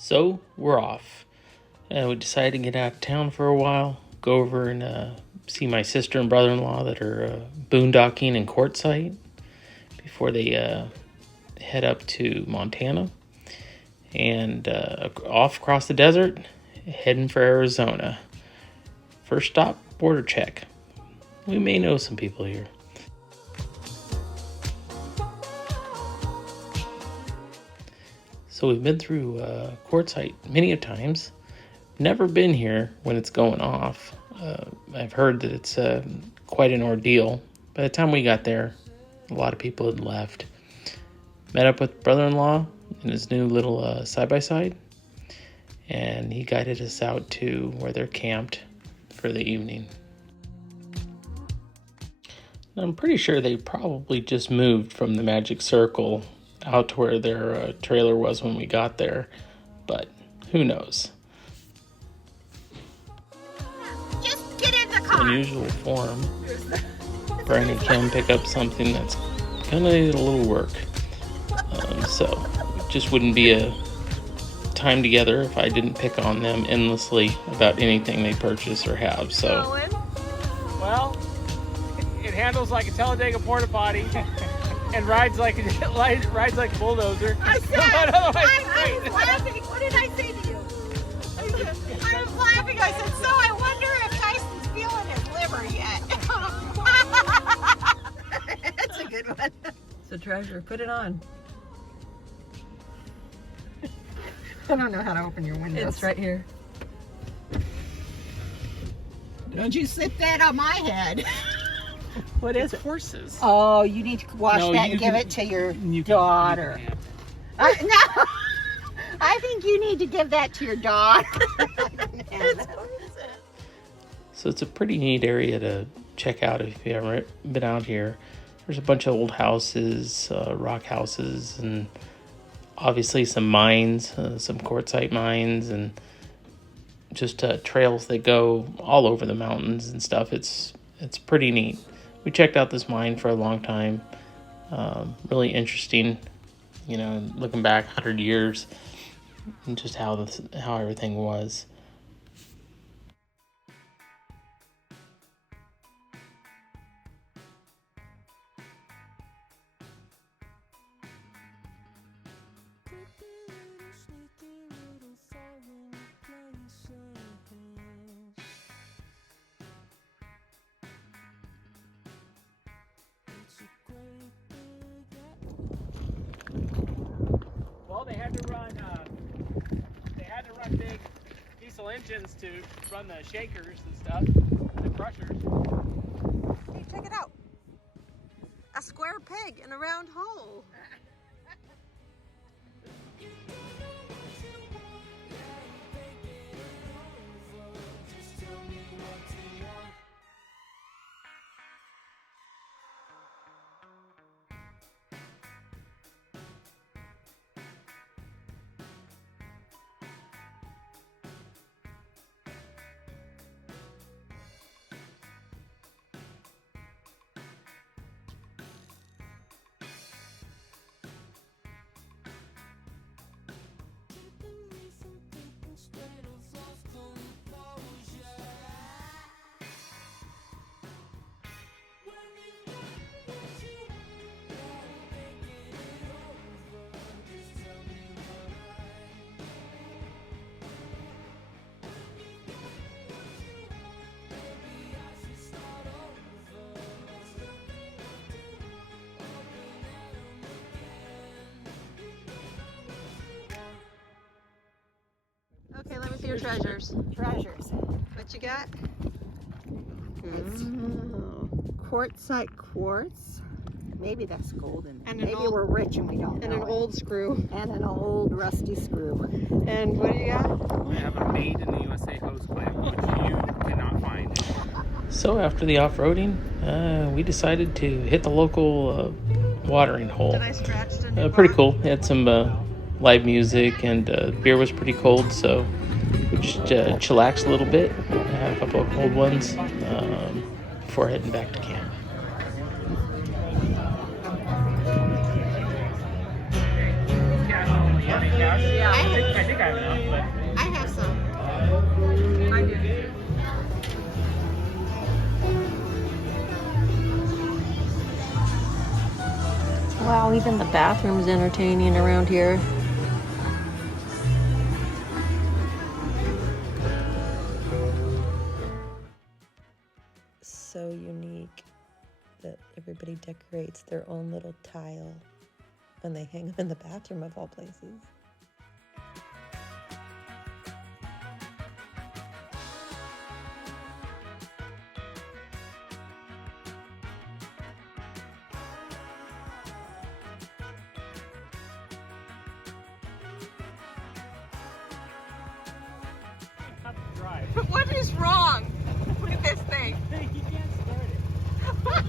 So we're off. We decided to get out of town for a while, go over and see my sister and brother-in-law that are boondocking in Quartzsite before they head up to Montana. And off across the desert, heading for Arizona. First stop, border check. We may know some people here. So we've been through Quartzsite many a times. Never been here when it's going off. I've heard that it's quite an ordeal. By the time we got there, a lot of people had left. Met up with brother-in-law in his new little side-by-side. And he guided us out to where they're camped for the evening. I'm pretty sure they probably just moved from the Magic Circle out to where their trailer was when we got there, but who knows? Just get in the car. Unusual form. Brian and Kim pick up something that's gonna need a little work. So it just wouldn't be a time together if I didn't pick on them endlessly about anything they purchase or have. So, well, it handles like a Talladega porta potty. And rides like a bulldozer. I said, I was laughing. What did I say to you? I was laughing. I said, so I wonder if Tyson's feeling his liver yet. That's a good one. It's a treasure. Put it on. I don't know how to open your windows. It's right here. Don't you sit that on my head. What is it? Horses. Oh, you need to wash that and give it to your daughter. No, I think you need to give that to your daughter. So it's a pretty neat area to check out if you haven't been out here. There's a bunch of old houses, rock houses, and obviously some mines, some quartzite mines, and just trails that go all over the mountains and stuff. It's pretty neat. We checked out this mine for a long time. Really interesting, looking back 100 years and just how everything was. Well, they had to run big diesel engines to run the shakers and stuff, the crushers. Hey, check it out. A square peg in a round hole. Okay, let me see your treasures. Treasures. What you got? Quartzsite quartz. Maybe that's golden. And maybe we're rich and we don't know. And an old screw. And an old rusty screw. And what do you got? We have a made in the USA hose clamp, which you cannot find. So after the off-roading, we decided to hit the local watering hole. Did I scratch it? Pretty cool. It had some live music, and beer was pretty cold, so we just chillaxed a little bit. Had a couple of cold ones before heading back to camp. Yeah, I think I have enough, but I have some. I do. Wow, even the bathroom's entertaining around here. So unique that everybody decorates their own little tile and they hang them in the bathroom of all places. have to drive. What is wrong with this thing? You can't start it.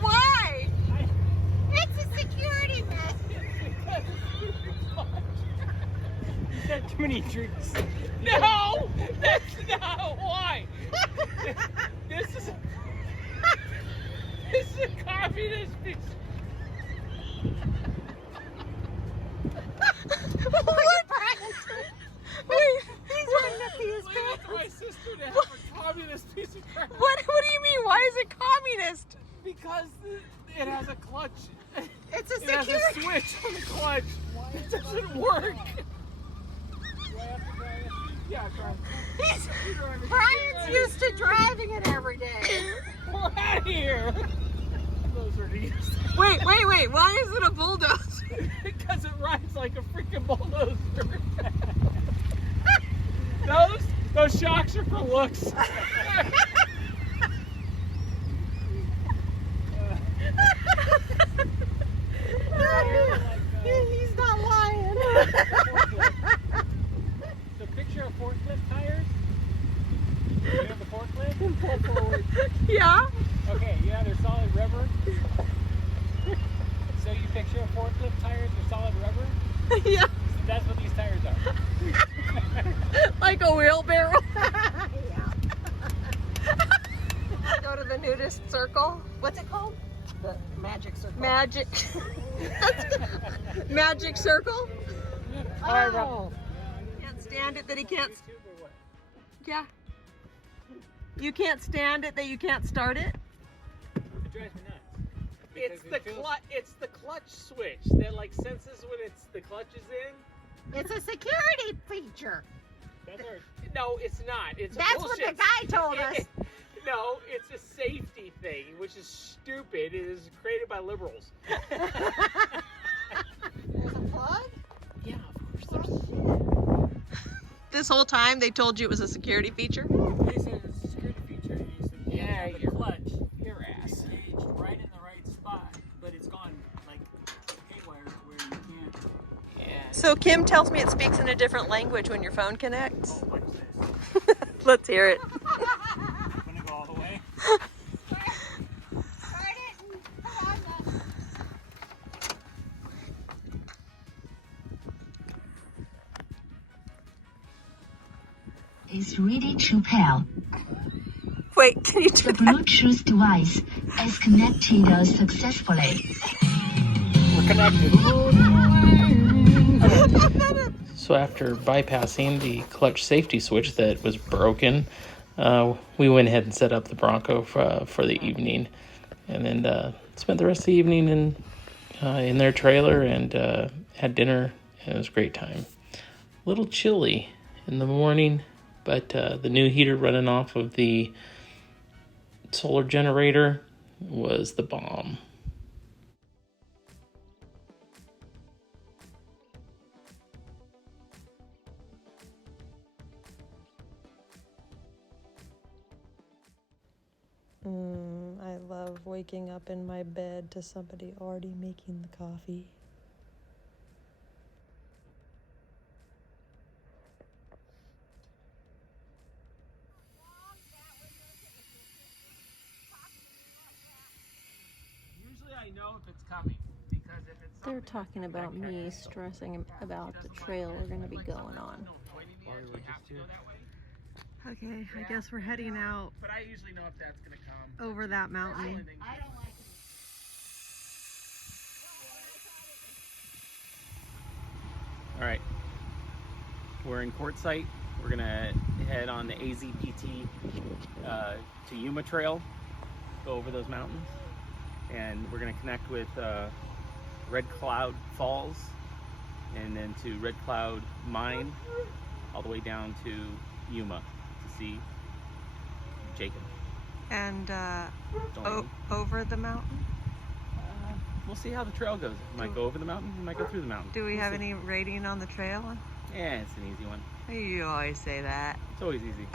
Why? It's a security mess. You've had too many drinks. No! That's not why! This is a communist piece. What? Wait, he's running up to his Leave it to pants. my sister to have a communist piece of crap. What do you mean? Why is it communist? Because it has a clutch. It's a It has a security. switch on the clutch. It doesn't work. Yeah, try. Brian's used to driving it every day. We're out of here. Those are these. Wait. Why is it a bulldozer? Because it rides like a freaking bulldozer. Those shocks are for looks. He's not lying. So picture of forklift tires. You have the forklift? Pull forward. Yeah? Okay, yeah, they're solid rubber. So you picture a forklift tires, they're solid rubber? Yeah. So that's what these tires are. Like a wheelbarrow. Go to the nudist circle. What's it called? The magic circle. Magic. Magic circle? All right, Rob. Can't stand it that he can't. Yeah. You can't stand it that you can't start it? It drives me nuts. It's Because the it's the clutch switch that like senses when the clutch is in. It's a security feature. No, it's not. It's That's bullshit. what the guy told us. No, it's a safety thing, which is stupid. It is created by liberals. There's a plug? Yeah, of course. This whole time they told you it was a security feature? They said it's a security feature. And you said, yeah, the clutch, your ass, engaged right in the right spot, but it's gone like haywire where you can't. Yeah. So Kim tells me it speaks in a different language when your phone connects. Oh, what's this? Let's hear it. I'm gonna go all the way. Start it and put on Is ready to pair. Wait, can you do The that? Bluetooth device is connected successfully. We're connected. So after bypassing the clutch safety switch that was broken, we went ahead and set up the Bronco for the evening, and then spent the rest of the evening in their trailer and had dinner. And it was a great time. A little chilly in the morning, but the new heater running off of the solar generator was the bomb. I love waking up in my bed to somebody already making the coffee. Usually I know if it's coming because if it's They're talking about me stressing about the trail we're going to be going on. Okay, I guess we're heading out But I usually know if that's gonna come. over that mountain. I don't like it. All right. We're in Quartzsite. We're gonna head on the AZPT to Yuma Trail, go over those mountains, and we're gonna connect with Red Cloud Falls, and then to Red Cloud Mine, all the way down to Yuma to see Jacob. And Delaney. over the mountain? We'll see how the trail goes. We might go over the mountain, we might go through the mountain. Do we We'll have see. any rating on the trail? Yeah, it's an easy one. You always say that. It's always easy.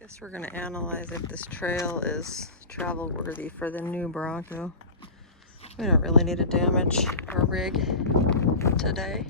Guess we're gonna analyze if this trail is travel worthy for the new Bronco. We don't really need to damage our rig today.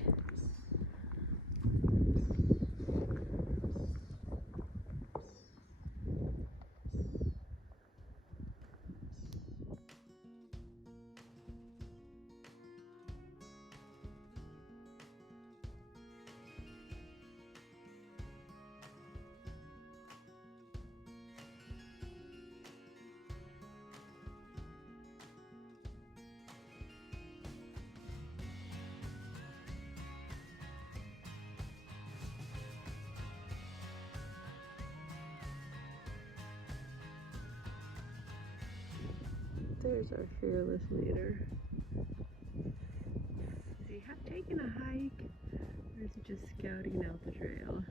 There's our fearless leader. Does he have taken a hike, or is he just scouting out the trail?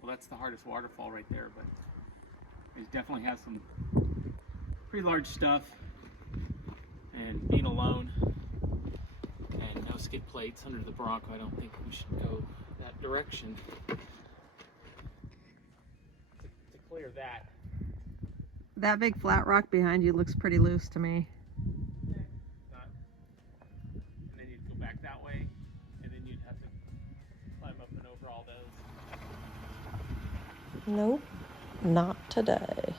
Well, that's the hardest waterfall right there, but it definitely has some pretty large stuff. And being alone and no skid plates under the Bronco, I don't think we should go that direction. To clear that. That big flat rock behind you looks pretty loose to me. And then you'd go back that way, and then you'd have to climb up and over all those. Nope, not today.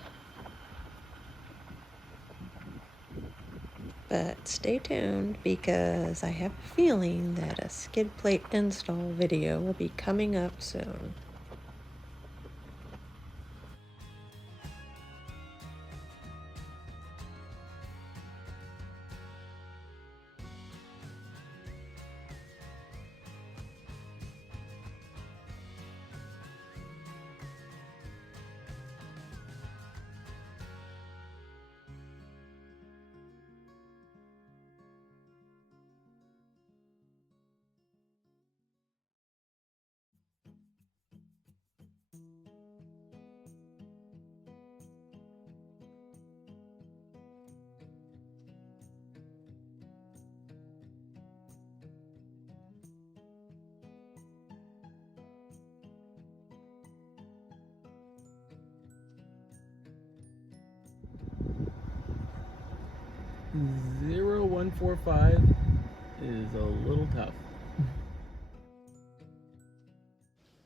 But stay tuned because I have a feeling that a skid plate install video will be coming up soon. 0145 is a little tough.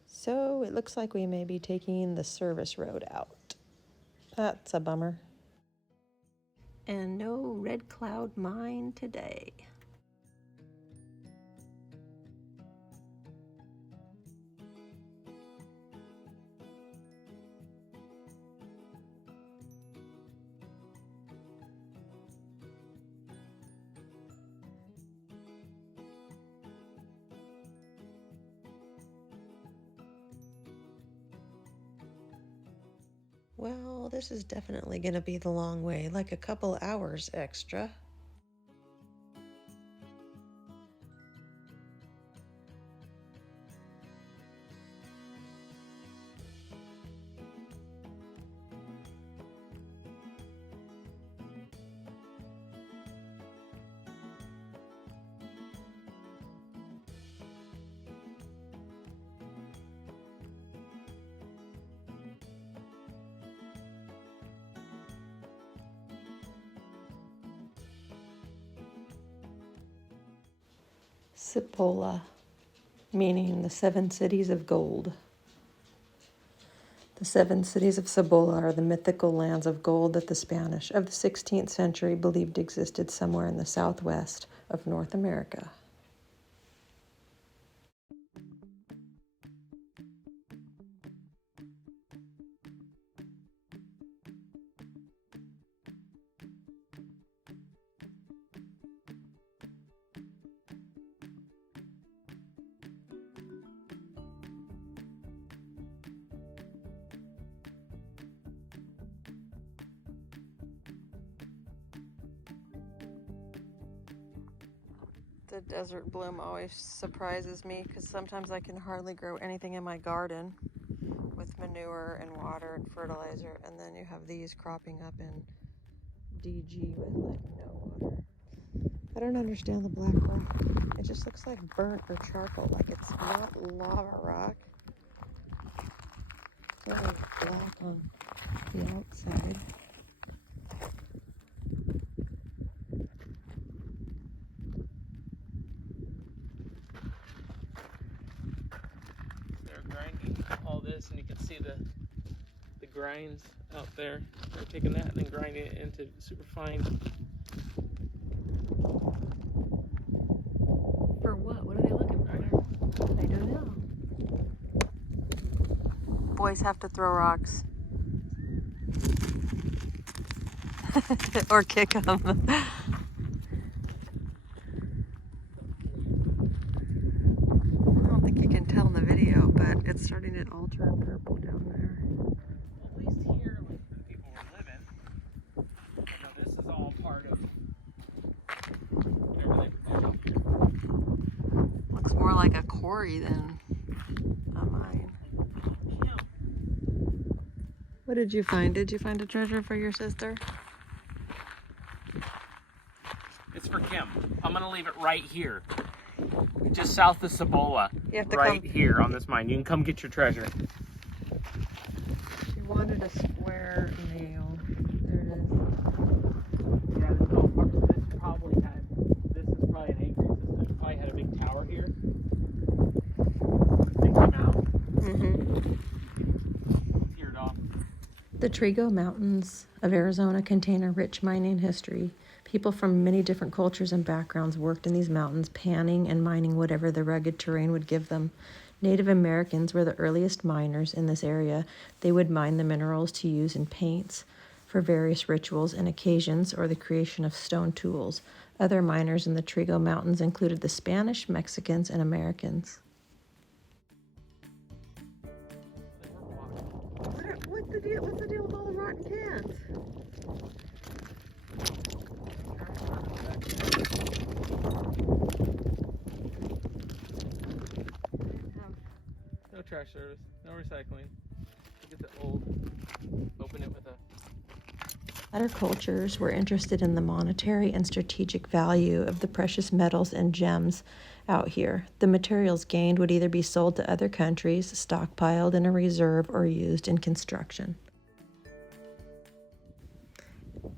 So it looks like we may be taking the service road out. That's a bummer. And no Red Cloud mine today. Well, this is definitely going to be the long way, like a couple hours extra. Cipolla, meaning the 7 cities of gold. The 7 cities of Cibola are the mythical lands of gold that the Spanish of the 16th century believed existed somewhere in the southwest of North America. The desert bloom always surprises me because sometimes I can hardly grow anything in my garden with manure and water and fertilizer, and then you have these cropping up in DG with like no water. I don't understand the black rock. It just looks like burnt or charcoal, like it's not lava rock. It's only black on the outside. They're grinding all this, and you can see the grinds out there. They're taking that and then grinding it into super fine. For what? What are they looking for? I don't know. Boys have to throw rocks. Or kick them. I don't think you can tell in the video, but it's starting to alter purple down there. At least here, like the people were living. You know, this is all part of whatever they put out here. Looks more like a quarry than a mine. Yeah. What did you find? Did you find a treasure for your sister? It's for Kim. I'm gonna leave it right here, just south of Cibola. You have to right come here on this mine. You can come get your treasure. She wanted a square nail. There it is. Yeah, this golf course. This probably had. This is probably an acreage system. It probably had a big tower here. They came out. Teared off. The Trigo Mountains of Arizona contain a rich mining history. People from many different cultures and backgrounds worked in these mountains, panning and mining whatever the rugged terrain would give them. Native Americans were the earliest miners in this area. They would mine the minerals to use in paints for various rituals and occasions or the creation of stone tools. Other miners in the Trigo Mountains included the Spanish, Mexicans, and Americans. What's the deal with all the rotten cans? No trash service, no recycling. Look at the old. Open it with a. Other cultures were interested in the monetary and strategic value of the precious metals and gems out here. The materials gained would either be sold to other countries, stockpiled in a reserve, or used in construction.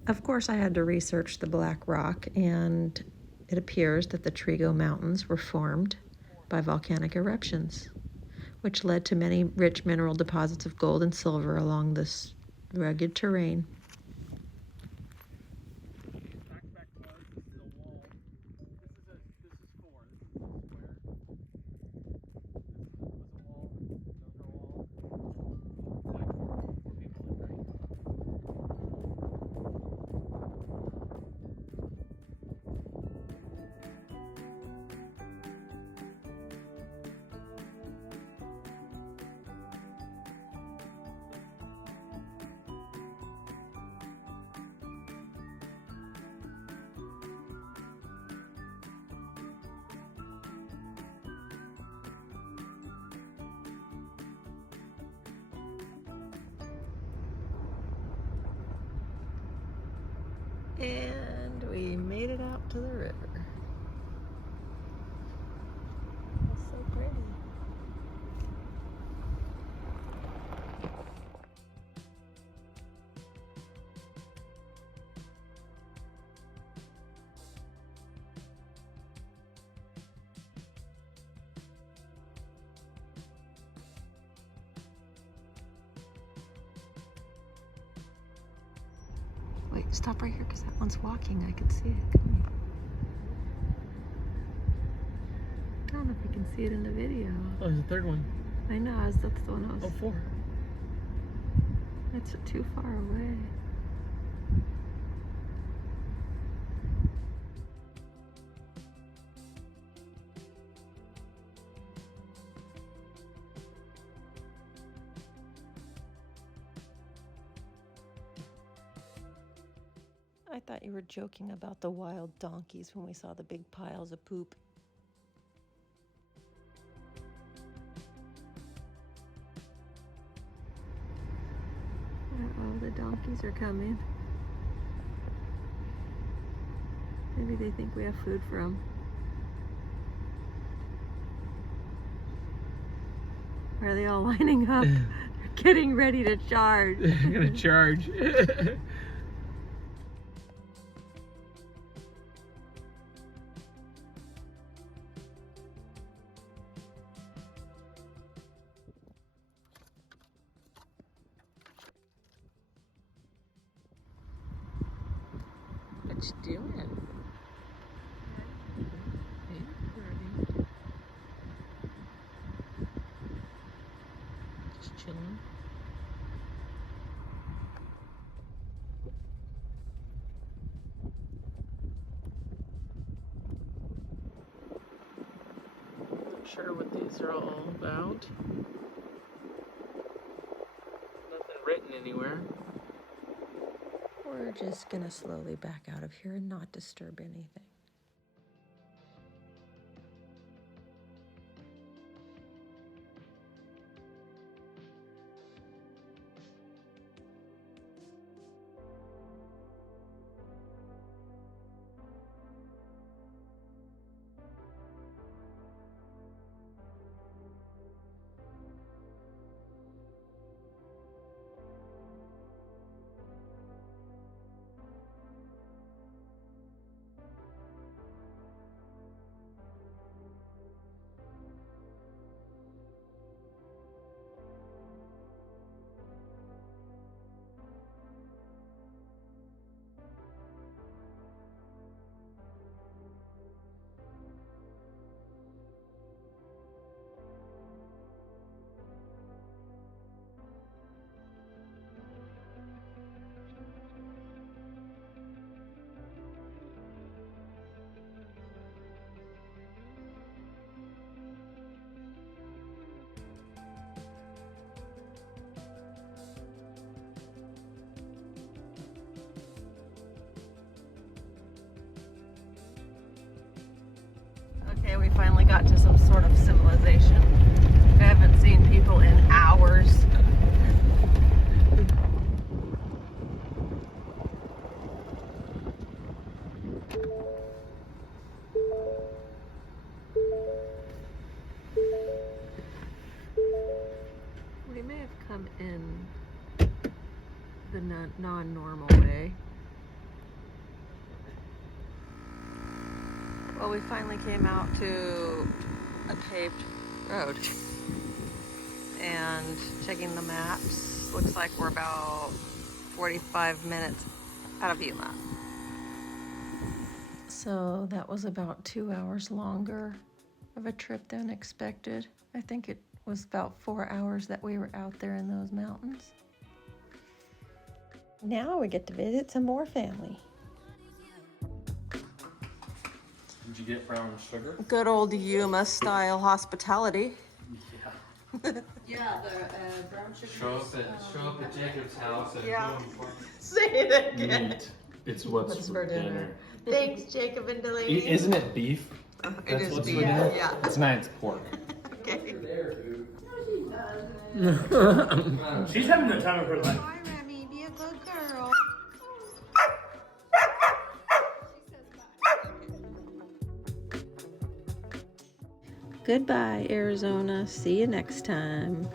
Of course, I had to research the black rock, and it appears that the Trigo Mountains were formed by volcanic eruptions, which led to many rich mineral deposits of gold and silver along this rugged terrain. Back to us. This is a wall. This is 4. This is a square. This was a wall. Those are wall. Like 4 people lived right here. And we made it out to the river. It's so pretty. Wait, stop right here because that one's walking. I can see it coming. I don't know if you can see it in the video. Oh, there's a third one. I know, that's the one I was... Oh, 4. It's too far away. I thought you were joking about the wild donkeys when we saw the big piles of poop. Uh-oh, the donkeys are coming. Maybe they think we have food for them. Are they all lining up? They're getting ready to charge. They're gonna charge. What you doing? Hey, Birdie. Just chilling. Not sure what these are all about. Nothing written anywhere. We're just gonna slowly back out of here and not disturb anything. Okay, we finally got to some sort of civilization. I haven't seen people in hours. We may have come in the non-normal way. Well, we finally came out to a paved road. And checking the maps, looks like we're about 45 minutes out of Yuma. So that was about 2 hours longer of a trip than expected. I think it was about 4 hours that we were out there in those mountains. Now we get to visit some more family. Did you get brown sugar? Good old Yuma style hospitality. Yeah. Yeah, the brown sugar. Show up at Jacob's house and boom. Say it again. Meat. It's what's for dinner. Thanks, Jacob and Delaney. Isn't it beef? It is what's beef, for dinner? yeah. It's not, it's pork. Okay. She's having the time of her life. Hi, Remy. Be a good girl. Goodbye, Arizona. See you next time.